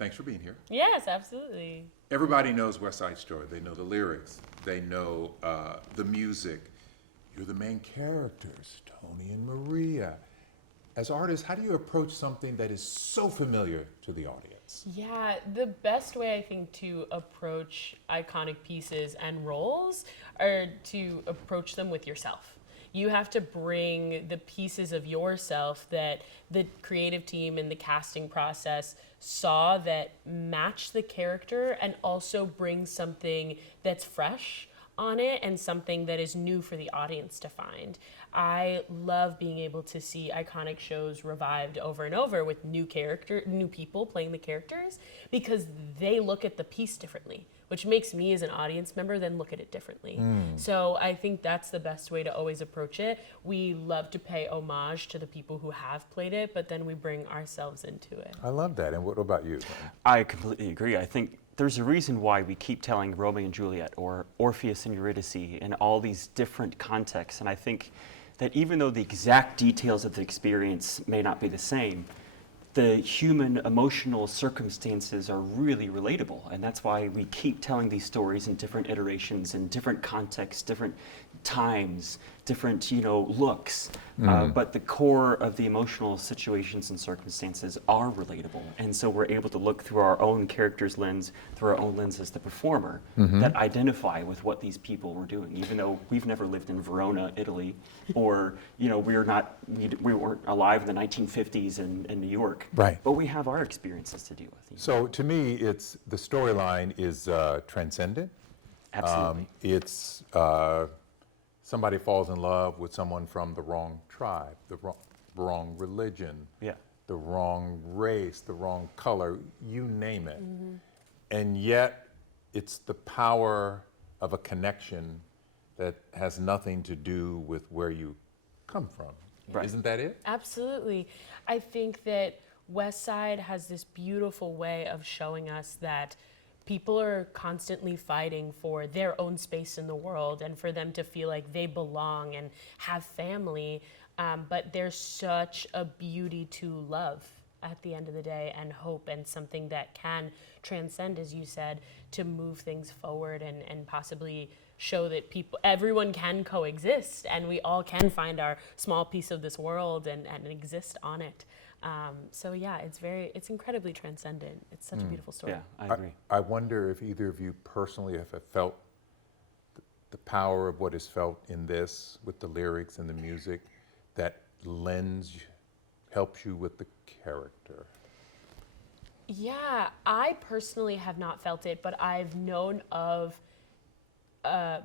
Thanks for being here. Yes, absolutely. Everybody knows West Side Story. They know the lyrics. They know the music. You're the main characters, Tony and Maria. As artists, how do you approach something that is so familiar to the audience? Yeah, the best way I think to approach iconic pieces and roles are to approach them with yourself. You have to bring the pieces of yourself that the creative team and the casting process saw that match the character, and also bring something that's fresh on it and something that is new for the audience to find. I love being able to see iconic shows revived over and over with new people playing the characters, because they look at the piece differently, which makes me as an audience member then look at it differently. So I think that's the best way to always approach it. We love to pay homage to the people who have played it, but then we bring ourselves into it. I love that. And what about you? I completely agree. I think there's a reason why we keep telling Romeo and Juliet or Orpheus and Eurydice in all these different contexts. And I think that even though the exact details of the experience may not be the same, the human emotional circumstances are really relatable. And that's why we keep telling these stories in different iterations, in different contexts, different times, different, looks. But the core of the emotional situations and circumstances are relatable. And so we're able to look through our own character's lens, through our own lens as the performer, that identify with what these people were doing, even though we've never lived in Verona, Italy, or, we weren't alive in the 1950s in New York. Right. But we have our experiences to deal with. So to me, it's the storyline is transcendent. Absolutely. It's somebody falls in love with someone from the wrong tribe, the wrong religion, Yeah. the wrong race, the wrong color, you name it. And yet it's the power of a connection that has nothing to do with where you come from. Right. Isn't that it? Absolutely. I think that West Side has this beautiful way of showing us that people are constantly fighting for their own space in the world and for them to feel like they belong and have family. But there's such a beauty to love at the end of the day, and hope, and something that can transcend, as you said, to move things forward and possibly show that everyone can coexist, and we all can find our small piece of this world and exist on it. So yeah, it's incredibly transcendent. It's such a beautiful story. Yeah, I agree. I wonder if either of you personally have felt the power of what is felt in this with the lyrics and the music, that lens helps you with the character. Yeah, I personally have not felt it, but I've known of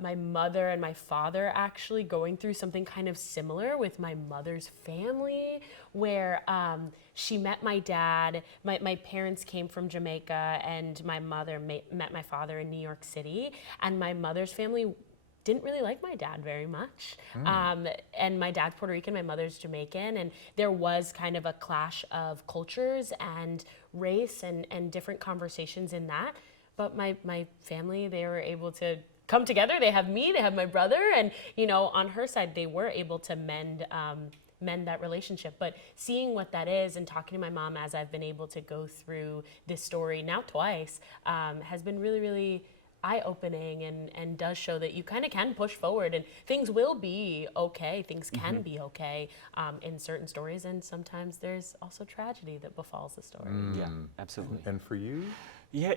my mother and my father actually going through something kind of similar with my mother's family, where she met my dad. My parents came from Jamaica, and my mother met my father in New York City, and my mother's family didn't really like my dad very much. And my dad's Puerto Rican, my mother's Jamaican, and there was kind of a clash of cultures and race and different conversations in that. But my family, they were able to come together. They have me, they have my brother, and on her side, they were able to mend that relationship. But seeing what that is and talking to my mom as I've been able to go through this story now twice has been really, really eye-opening, and does show that you kind of can push forward, and things will be okay. Things can be okay in certain stories, and sometimes there's also tragedy that befalls the story. Yeah, absolutely. And for you? Yeah,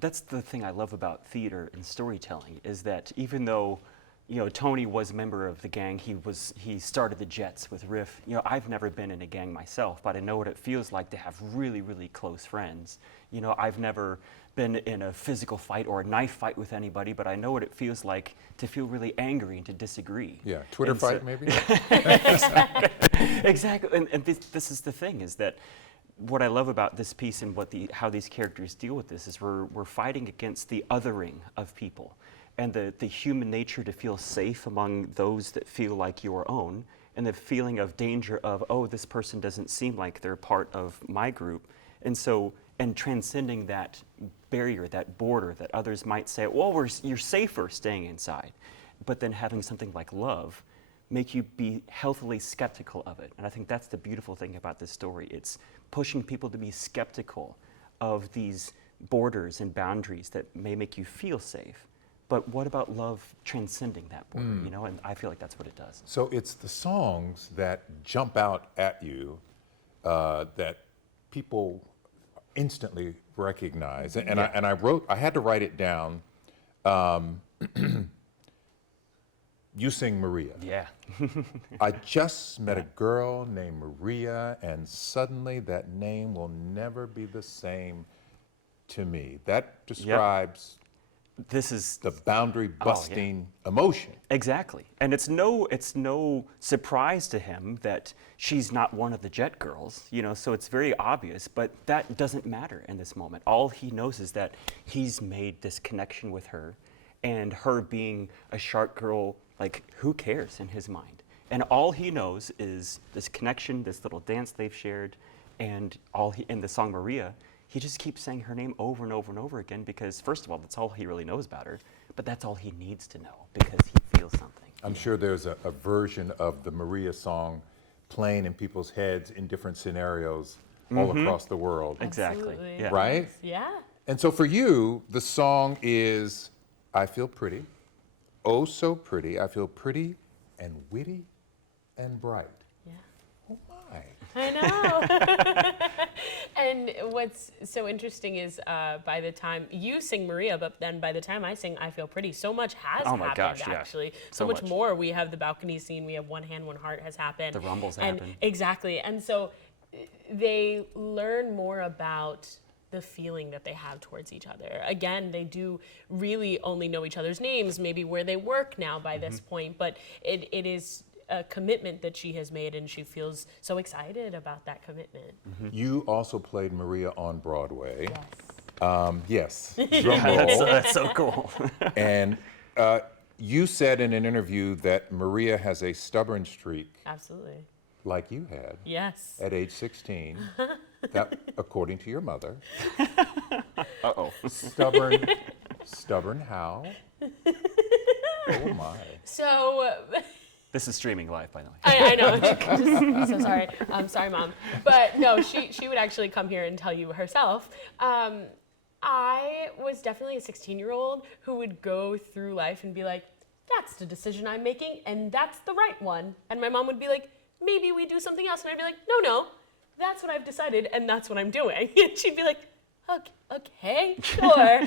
that's the thing I love about theater and storytelling, is that even though Tony was a member of the gang, he started the Jets with Riff. I've never been in a gang myself, but I know what it feels like to have really, really close friends. I've never been in a physical fight or a knife fight with anybody, but I know what it feels like to feel really angry and to disagree. Yeah, Twitter fight maybe? Exactly, and this is the thing, is that what I love about this piece and how these characters deal with this is we're fighting against the othering of people, and the human nature to feel safe among those that feel like your own, and the feeling of danger of, oh, this person doesn't seem like they're part of my group. And transcending that barrier, that border that others might say, well, you're safer staying inside. But then having something like love make you be healthily skeptical of it. And I think that's the beautiful thing about this story. It's pushing people to be skeptical of these borders and boundaries that may make you feel safe. But what about love transcending that border, you know? And I feel like that's what it does. So it's the songs that jump out at you that people instantly recognize. And I had to write it down. You sing Maria. Yeah. I just met a girl named Maria, and suddenly that name will never be the same to me. That describes This is the boundary busting emotion. exactly, and it's no surprise to him that she's not one of the Jet girls, you know. So it's very obvious, but that doesn't matter in this moment. All he knows is that he's made this connection with her, and her being a shark girl, like, who cares in his mind? And all he knows is this connection, this little dance they've shared, and in the song Maria, he just keeps saying her name over and over and over again because, first of all, that's all he really knows about her, but that's all he needs to know because he feels something. I'm sure there's a version of the Maria song playing in people's heads in different scenarios all across the world. Exactly. Absolutely. Yeah. Right? Yeah. And so for you, the song is I Feel Pretty, oh so pretty. I feel pretty and witty and bright. Yeah. Oh my. I know. And what's so interesting is by the time you sing Maria, but then by the time I sing I Feel Pretty, so much has Oh my happened gosh, yeah. actually. So much much. more. We have the balcony scene, we have One Hand, One Heart has happened. The rumbles and happen. Exactly. And so they learn more about the feeling that they have towards each other. Again, they do really only know each other's names, maybe where they work now by this point, but it is a commitment that she has made, and she feels so excited about that commitment. You also played Maria on Broadway. Yes. Yes. Drum roll. That's so cool. And you said in an interview that Maria has a stubborn streak Absolutely. like you had Yes. at age 16. That, according to your mother, Uh-oh. stubborn how? Oh my. So This is streaming live, by the way. I know. So sorry. I'm sorry, Mom. But no, she would actually come here and tell you herself. I was definitely a 16-year-old who would go through life and be like, that's the decision I'm making, and that's the right one. And my mom would be like, maybe we do something else. And I'd be like, no, that's what I've decided, and that's what I'm doing. And she'd be like, okay, sure.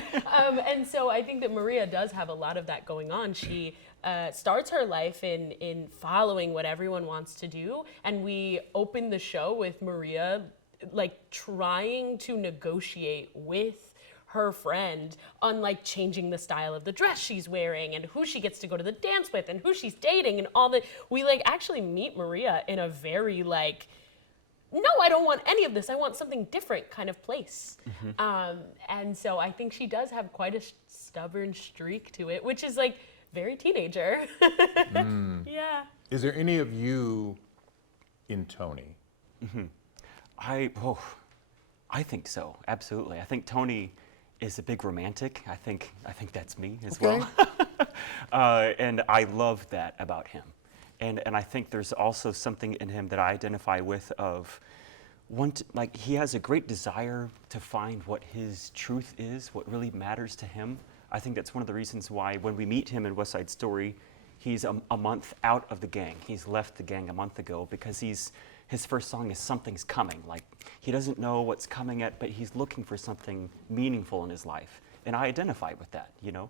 And so I think that Maria does have a lot of that going on. She starts her life in following what everyone wants to do, and we open the show with Maria like trying to negotiate with her friend on like changing the style of the dress she's wearing and who she gets to go to the dance with and who she's dating and all that. We like actually meet Maria in a very like, no, I don't want any of this. I want something different kind of place. And so I think she does have quite a stubborn streak to it, which is like very teenager. Yeah. Is there any of you in Tony? I think so, absolutely. I think Tony is a big romantic. I think that's me as well. And I love that about him. And I think there's also something in him that I identify with of like he has a great desire to find what his truth is, what really matters to him. I think that's one of the reasons why when we meet him in West Side Story, he's a month out of the gang. He's left the gang a month ago because his first song is Something's Coming. Like, he doesn't know what's coming yet, but he's looking for something meaningful in his life. And I identify with that, you know?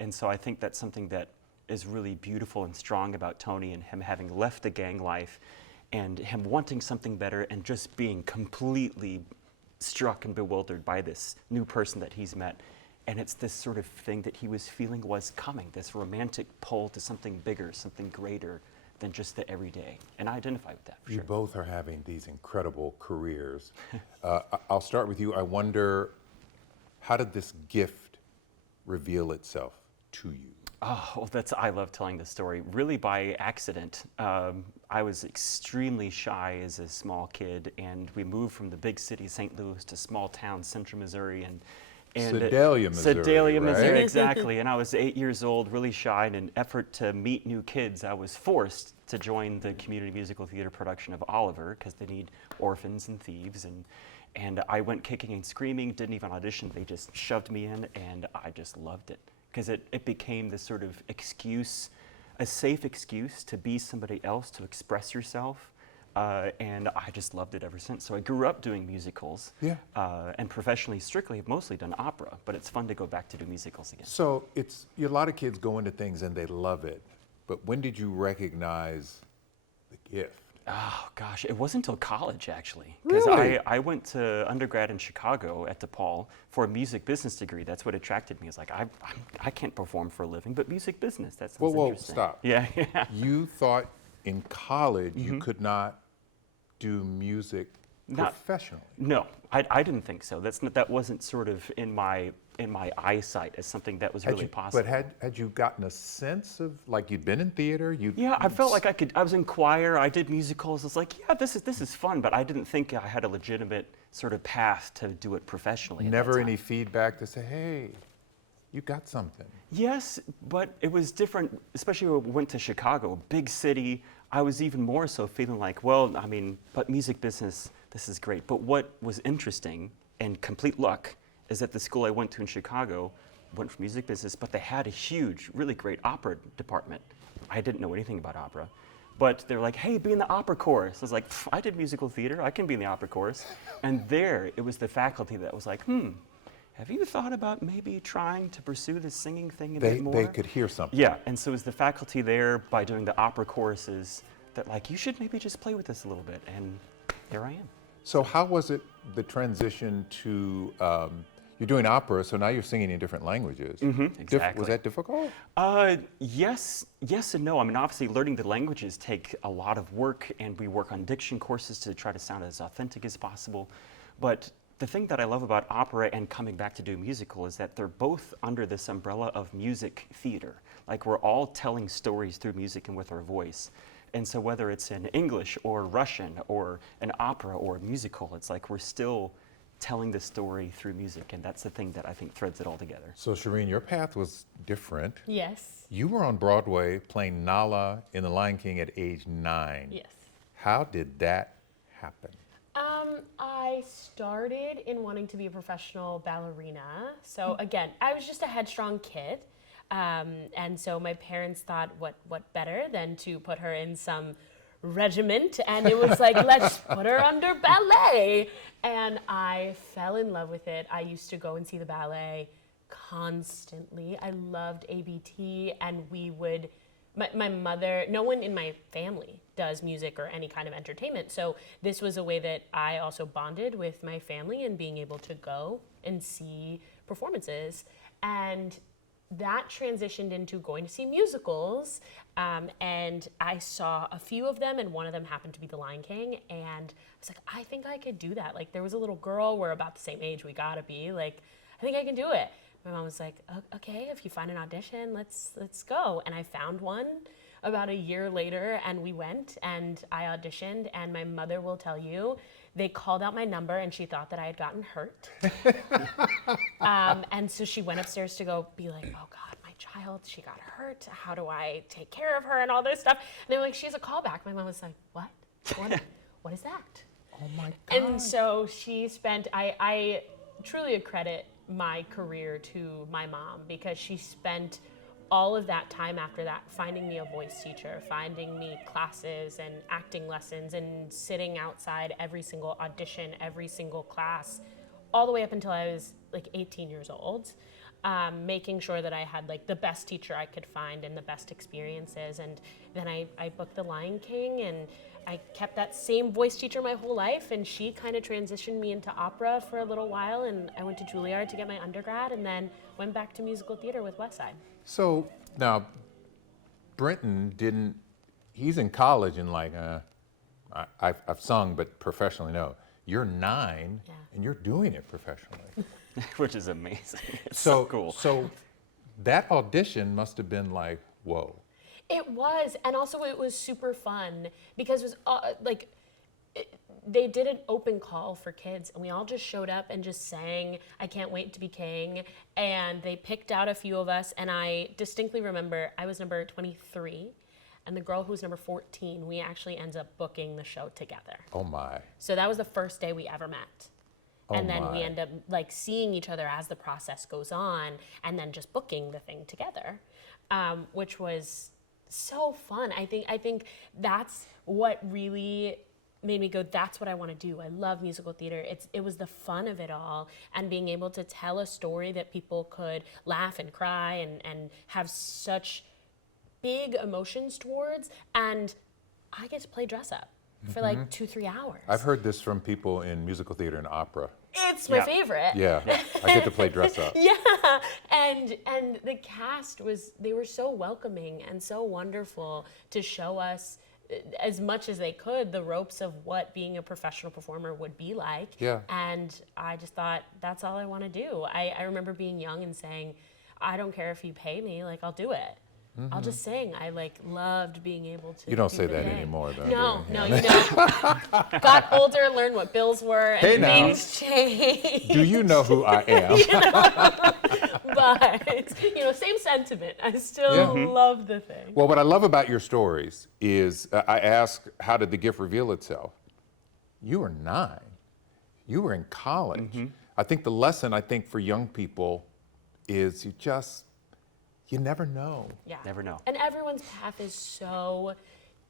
And so I think that's something that is really beautiful and strong about Tony and him having left the gang life and him wanting something better and just being completely struck and bewildered by this new person that he's met. And it's this sort of thing that he was feeling was coming, this romantic pull to something bigger, something greater than just the everyday. And I identify with that for You sure. both are having these incredible careers. I'll start with you. I wonder, how did this gift reveal itself to you? Oh, well, I love telling this story. Really by accident. I was extremely shy as a small kid, and we moved from the big city, St. Louis, to small town, central Missouri, and Sedalia, Missouri, Sedalia, Missouri, right? exactly. And I was 8 years old, really shy. In an effort to meet new kids, I was forced to join the community musical theater production of Oliver because they need orphans and thieves. And I went kicking and screaming, didn't even audition. They just shoved me in, and I just loved it. Because it became this sort of excuse, a safe excuse to be somebody else, to express yourself. And I just loved it ever since. So I grew up doing musicals. Yeah. And professionally, strictly, I've mostly done opera. But it's fun to go back to do musicals again. So a lot of kids go into things and they love it. But when did you recognize the gift? Oh gosh, it wasn't until college actually. Because Really? I went to undergrad in Chicago at DePaul for a music business degree. That's what attracted me. It's like, I can't perform for a living, but music business, that sounds Whoa, interesting. stop. Yeah, yeah. You thought in college you could not do music Not- professionally. No, I didn't think so. That wasn't sort of in my eyesight as something that was really possible. But had you gotten a sense of, like, you'd been in theater? Yeah, I felt like I was in choir, I did musicals. It's like, yeah, this is fun, but I didn't think I had a legitimate sort of path to do it professionally at that Never time. any feedback to say, hey, you got something. Yes, but it was different, especially when we went to Chicago, big city. I was even more so feeling like, well, I mean, but music business, this is great. But what was interesting and complete luck is that the school I went to in Chicago went for music business, but they had a huge, really great opera department. I didn't know anything about opera. But they're like, hey, be in the opera chorus. I was like, I did musical theater, I can be in the opera chorus. And there, it was the faculty that was like, have you thought about maybe trying to pursue this singing thing a bit more? They could hear something. Yeah, and so it was the faculty there by doing the opera choruses that like, you should maybe just play with this a little bit, and here I am. So how was it, the transition to, you're doing opera, so now you're singing in different languages. Exactly. Was that difficult? Yes and no. I mean, obviously learning the languages take a lot of work, and we work on diction courses to try to sound as authentic as possible. But the thing that I love about opera and coming back to do musical is that they're both under this umbrella of music theater. Like, we're all telling stories through music and with our voice. And so whether it's in English or Russian or an opera or a musical, it's like we're still telling the story through music, and that's the thing that I think threads it all together. So Shereen, your path was different. Yes. You were on Broadway playing Nala in The Lion King at age 9. Yes. How did that happen? I started in wanting to be a professional ballerina. So again, I was just a headstrong kid. And so my parents thought, what better than to put her in some regiment? And it was like, let's put her under ballet. And I fell in love with it. I used to go and see the ballet constantly. I loved ABT, and we would, my mother, no one in my family does music or any kind of entertainment. So this was a way that I also bonded with my family and being able to go and see performances. And that transitioned into going to see musicals, and I saw a few of them, and one of them happened to be The Lion King, and I was like, I think I could do that. Like, there was a little girl, we're about the same age, we gotta be, like, I think I can do it. My mom was like, okay, if you find an audition, let's go. And I found one about a year later, and we went, and I auditioned, and my mother will tell you, they called out my number, and she thought that I had gotten hurt. And so she went upstairs to go be like, oh God, my child, she got hurt. How do I take care of her and all this stuff? And they were like, she has a callback. My mom was like, what? What is that? Oh my God. And so she spent, I truly accredit my career to my mom, because she spent all of that time after that finding me a voice teacher, finding me classes and acting lessons, and sitting outside every single audition, every single class, all the way up until I was like 18 years old, making sure that I had like the best teacher I could find and the best experiences. And then I booked The Lion King, and I kept that same voice teacher my whole life, and she kind of transitioned me into opera for a little while, and I went to Juilliard to get my undergrad, and then went back to musical theater with West Side. So now, Brenton he's in college and like, I've sung, but professionally, no. You're 9, Yeah. and you're doing it professionally. Which is amazing. It's so cool. So that audition must have been like, whoa. It was, and also it was super fun, because it was they did an open call for kids, and we all just showed up and just sang I Can't Wait to Be King, and they picked out a few of us, and I distinctly remember I was number 23, and the girl who was number 14, we actually ended up booking the show together. Oh my. So that was the first day we ever met. and then we my. end up like seeing each other as the process goes on, and then just booking the thing together, which was so fun. I think that's what really made me go, that's what I want to do. I love musical theater. It was the fun of it all, and being able to tell a story that people could laugh and cry and have such big emotions towards, and I get to play dress up for like 2-3 hours. I've heard this from people in musical theater and opera. It's my Yeah. favorite. Yeah, I get to play dress up. Yeah, and the cast they were so welcoming and so wonderful to show us as much as they could the ropes of what being a professional performer would be like. Yeah. And I just thought, that's all I want to do. I remember being young and saying, I don't care if you pay me, like I'll do it. I'll just sing. I like loved being able to. You don't do say the that thing. anymore, though. No, do no, you? you don't. Got older, learned what bills were, and Hey, now. things changed. Do you know who I am? But same sentiment. I still Yeah. love the thing. Well, what I love about your stories is I ask, how did the gift reveal itself? You were 9. You were in college. I think the lesson, for young people is you never know. Yeah. Never know. And everyone's path is so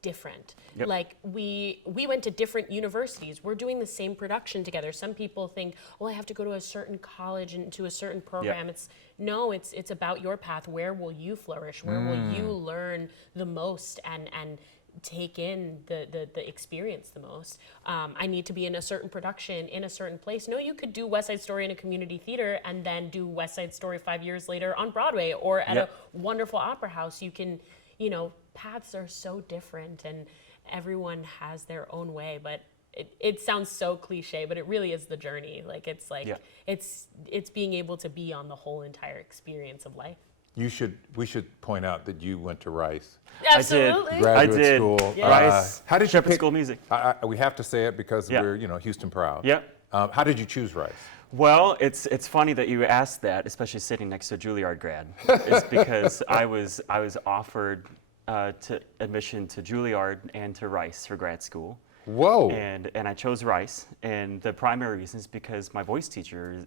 different. Yep. Like we went to different universities. We're doing the same production together. Some people think, well, I have to go to a certain college and to a certain program. It's about your path. Where will you flourish? Where will you learn the most and take in the experience the most? I need to be in a certain production in a certain place. No, you could do West Side Story in a community theater and then do West Side Story 5 years later on Broadway or at Yep. a wonderful opera house. You can, paths are so different and everyone has their own way, but it sounds so cliche, but it really is the journey. Yeah. It's being able to be on the whole entire experience of life. We should point out that you went to Rice Absolutely. graduate I did. school. Yeah. Rice, How did you Shepherd pick School of Music. We have to say it because Yeah. we're Houston proud. Yep. How did you choose Rice? Well, it's funny that you asked that, especially sitting next to a Juilliard grad. It's because I was offered to admission to Juilliard and to Rice for grad school. Whoa. And I chose Rice, and the primary reason is because my voice teacher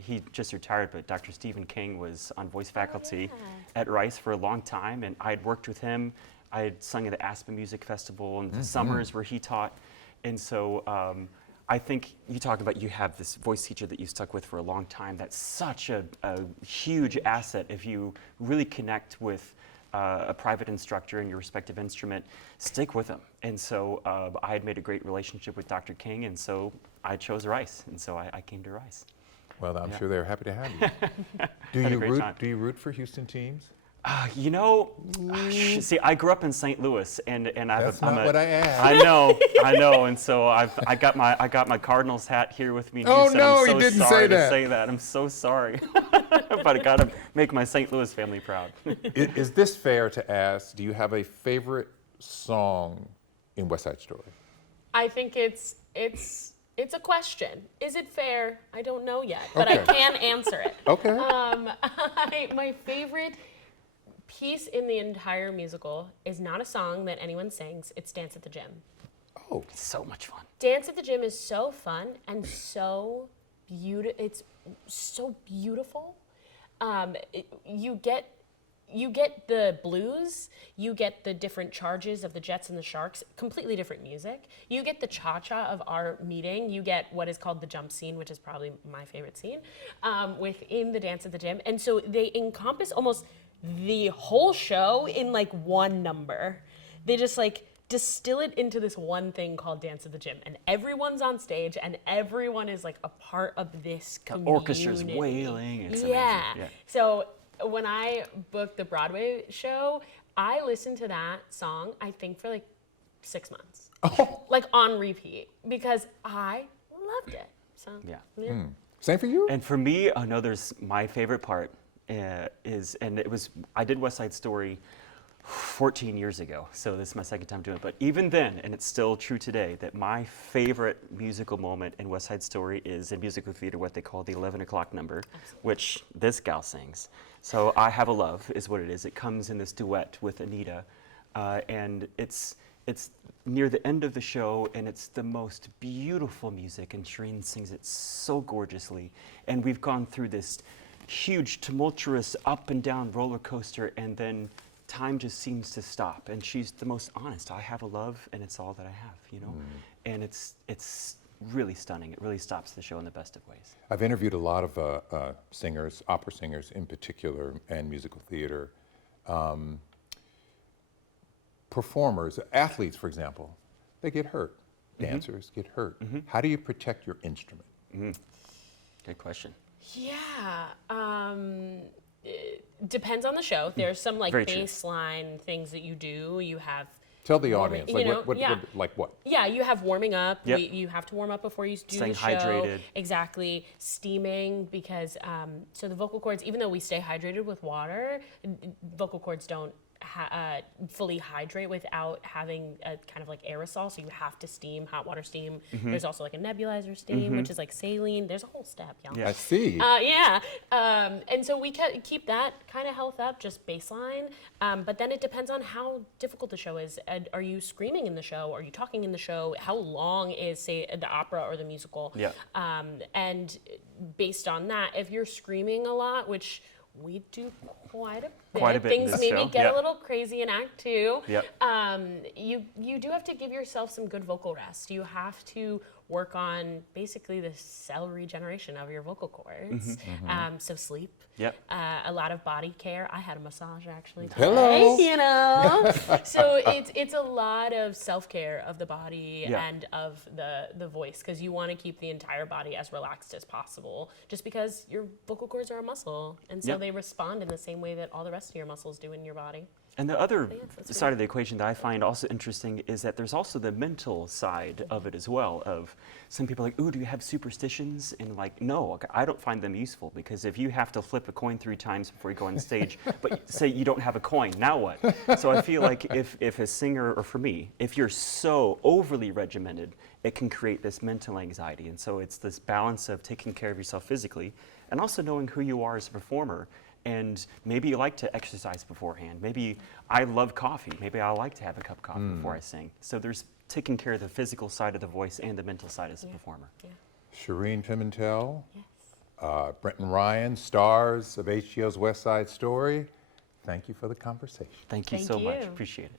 he just retired, but Dr. Stephen King was on voice faculty at Rice for a long time, and I had worked with him. I had sung at the Aspen Music Festival and the summers where he taught, and so I think you talk about you have this voice teacher that you stuck with for a long time. That's such a huge asset if you really connect with a private instructor in your respective instrument, stick with them. And so I had made a great relationship with Dr. King, and so I chose Rice, and so I came to Rice. Well, I'm Yeah. sure they're happy to have you. Had a great time. Do you root for Houston teams? See, I grew up in St. Louis, and That's not what I asked. I know, and so I got my Cardinals hat here with me in Oh, Houston. no, I'm he so didn't sorry say to that. say that. I'm so sorry, but I got to make my St. Louis family proud. Is this fair to ask? Do you have a favorite song in West Side Story? I think it's a question. Is it fair? I don't know yet, but I Okay. can answer it. Okay. My favorite piece in the entire musical is not a song that anyone sings. It's Dance at the Gym. Oh, It's so much fun. Dance at the Gym is so fun and so beautiful. It's so beautiful. You get the blues, you get the different charges of the Jets and the Sharks, completely different music. You get the cha-cha of our meeting. You get what is called the jump scene, which is probably my favorite scene, within the Dance at the Gym. And so they encompass almost the whole show in like one number. They just like distill it into this one thing called Dance at the Gym, and everyone's on stage and everyone is like a part of this community. Orchestra's wailing. It's amazing. Yeah. So when I booked the Broadway show, I listened to that song, I think, for like 6 months. Oh. Like on repeat, because I loved it. So Yeah. Same for you? And for me, there's my favorite part I did West Side Story 14 years ago, so this is my second time doing it. But even then, and it's still true today, that my favorite musical moment in West Side Story is in musical theater what they call the 11 o'clock number, which this gal sings. So I Have a Love is what it is. It comes in this duet with Anita, and it's it's near the end of the show, and it's the most beautiful music, and Shereen sings it so gorgeously. And we've gone through this huge, tumultuous up and down roller coaster, and then time just seems to stop. And she's the most honest. I have a love, and it's all that I have, you know? And it's really stunning. It really stops the show in the best of ways. I've interviewed a lot of singers, opera singers in particular, and musical theater. Performers, athletes, for example, they get hurt. Dancers get hurt. How do you protect your instrument? Good question. Yeah, it depends on the show. There's some like Very true. baseline things that you do. You have Tell the warming- audience, you like know, what, like what? Yeah, you have warming up. Yep. You have to warm up before you do Staying the show. hydrated. Exactly. Steaming, because so the vocal cords, even though we stay hydrated with water, vocal cords don't fully hydrate without having a kind of like aerosol. So you have to steam, hot water steam. There's also like a nebulizer steam, which is like saline. There's a whole step, y'all. Yeah. I see. Yeah, and so we keep that kind of health up, just baseline. But then it depends on how difficult the show is. Are you screaming in the show? Are you talking in the show? How long is, say, the opera or the musical? Yeah. And based on that, if you're screaming a lot, which we do quite a bit. Quite a bit in Things this maybe show, get yep. a little crazy in Act 2. Yep. You do have to give yourself some good vocal rest. You have to work on basically the cell regeneration of your vocal cords. So sleep. Yep. A lot of body care. I had a massage actually today. Hello. You know. So it's a lot of self-care of the body Yeah. and of the voice, because you want to keep the entire body as relaxed as possible, just because your vocal cords are a muscle, and so Yep. they respond in the same way that all the rest of your muscles do in your body. And the other yes, that's side of the equation that I find also interesting is that there's also the mental side of it as well. Of some people are like, ooh, do you have superstitions? And like, no, I don't find them useful, because if you have to flip a coin 3 times before you go on stage, but say you don't have a coin, now what? So I feel like if a singer, or for me, if you're so overly regimented, it can create this mental anxiety. And so it's this balance of taking care of yourself physically and also knowing who you are as a performer. And maybe you like to exercise beforehand. Maybe I love coffee. Maybe I like to have a cup of coffee before I sing. So there's taking care of the physical side of the voice and the mental side as a performer. Yeah. Shereen Pimentel, Yes. Brenton Ryan, stars of HGO's West Side Story. Thank you for the conversation. Thank you Thank so much. you. Appreciate it.